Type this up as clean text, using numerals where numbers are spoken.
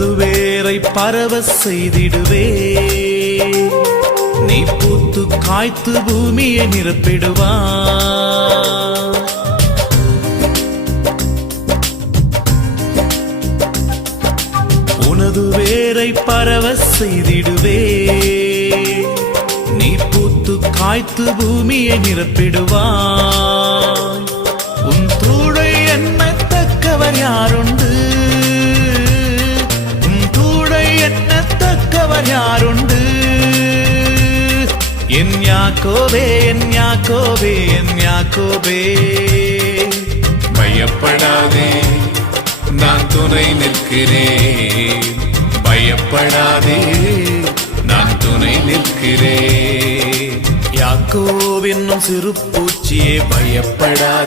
உனது வேரை பரவ செய்திடுவே, நீ பூத்து காய்த்து பூமியை நிரப்பிடுவா. உனது வேரை பரவ செய்திடுவே, நீ பூத்து காய்த்து பூமியை நிரப்பிடுவாய். உன் தூளை எண்ணத்தக்கவர் யாருண்டு? உன் தூளை எண்ணத்தக்கவர் யாருண்டு? என் யாக்கோபே, என் யாக்கோபே, என் யாக்கோபே. பயப்படாதே, நான் துணை நிற்கிறேன். பயப்படாதே, நான் துணை நிற்கிறேன். யாக்கோபு என்னும் சிறு பூச்சியே பயப்படாதே.